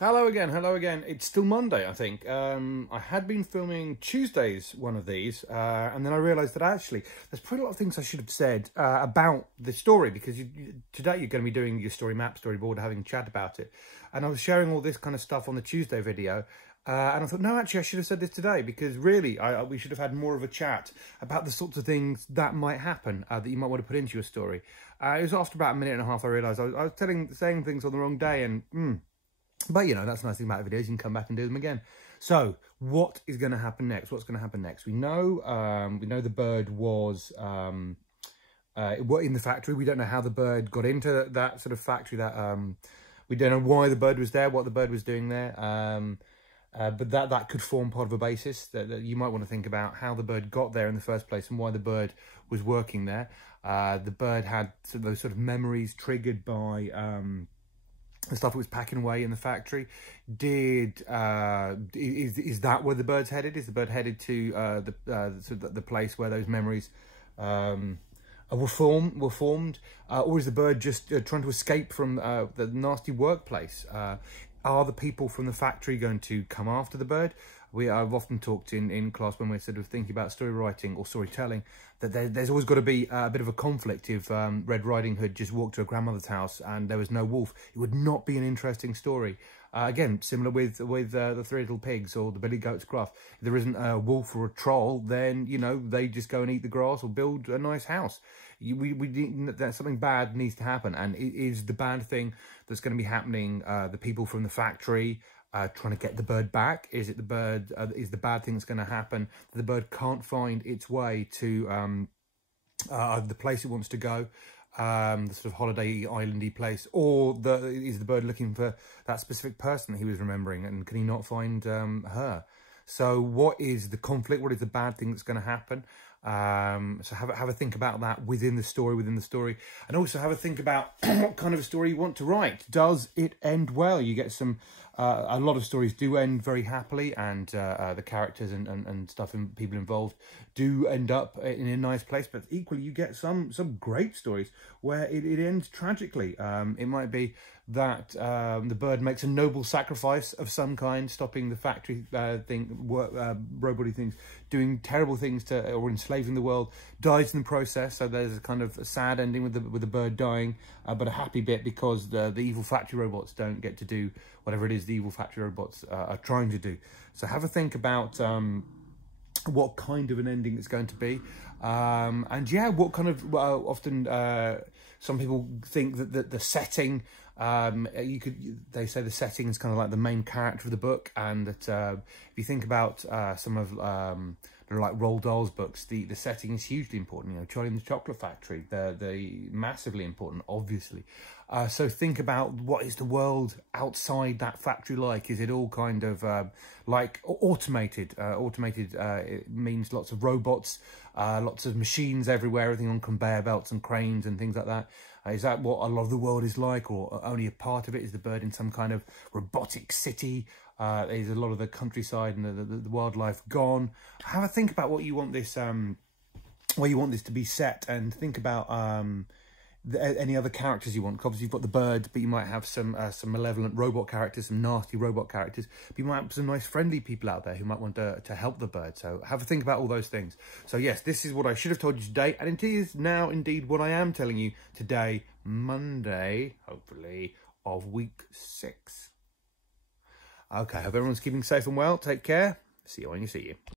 Hello again. It's still Monday, I think. I had been filming Tuesdays, one of these, and then I realised that actually there's probably a lot of things I should have said about the story, because today you're going to be doing your story map, storyboard, having a chat about it. And I was sharing all this kind of stuff on the Tuesday video, and I thought, no, actually, I should have said this today, because really, we should have had more of a chat about the sorts of things that might happen, that you might want to put into your story. It was after about a minute and a half I realised I was saying things on the wrong day, and But, you know, that's the nice thing about videos. You can come back and do them again. So, what is going to happen next? What's going to happen next? We know the bird was in the factory. We don't know how the bird got into that sort of factory. We don't know why the bird was there, what the bird was doing there. But that could form part of a basis that you might want to think about how the bird got there in the first place and why the bird was working there. The bird had those sort of memories triggered by the stuff it was packing away in the factory. Is that where the bird's headed? Is the bird headed to the place where those memories were formed, or is the bird just trying to escape from the nasty workplace? Are the people from the factory going to come after the bird? I've often talked in class when we're sort of thinking about story writing or storytelling that there's always got to be a bit of a conflict. If Red Riding Hood just walked to her grandmother's house and there was no wolf, it would not be an interesting story. Again, similar with the Three Little Pigs or the Billy Goat's Gruff. If there isn't a wolf or a troll, then, you know, they just go and eat the grass or build a nice house. Something bad needs to happen, and it is the bad thing that's going to be happening. The people from the factory trying to get the bird back. Is it the bird? Is the bad thing that's going to happen that the bird can't find its way to the place it wants to go, the sort of holiday islandy place, or is the bird looking for that specific person that he was remembering, and can he not find her? So what is the conflict? What is the bad thing that's going to happen? So have a think about that within the story, and also have a think about what kind of a story you want to write. Does it end well? You get some, a lot of stories do end very happily, and the characters and stuff and people involved do end up in a nice place, but equally you get some great stories where it ends tragically. It might be that the bird makes a noble sacrifice of some kind, stopping the factory robot-y things, doing terrible things or enslaving the world, dies in the process. So there's a kind of a sad ending with the bird dying, but a happy bit because the evil factory robots don't get to do whatever it is the evil factory robots are trying to do. So have a think about what kind of an ending it's going to be, and yeah, what kind of often some people think that the setting, they say the setting is kind of like the main character of the book, and that if you think about some of like Roald Dahl's books, the setting is hugely important. You know, Charlie and the Chocolate Factory, they're massively important, obviously. So think about, what is the world outside that factory like? Is it all kind of like automated? It means lots of robots, lots of machines everywhere, everything on conveyor belts and cranes and things like that. Is that what a lot of the world is like, or only a part of it? Is the bird in some kind of robotic city? Is a lot of the countryside and the wildlife gone? Have a think about what you want this, where you want this to be set, and think about any other characters you want. Obviously, you've got the bird, but you might have some malevolent robot characters, some nasty robot characters. But you might have some nice friendly people out there who might want to help the bird. So have a think about all those things. So yes, this is what I should have told you today, and it is now indeed what I am telling you today, Monday, hopefully, of week 6. Okay, hope everyone's keeping safe and well. Take care. See you when you see you.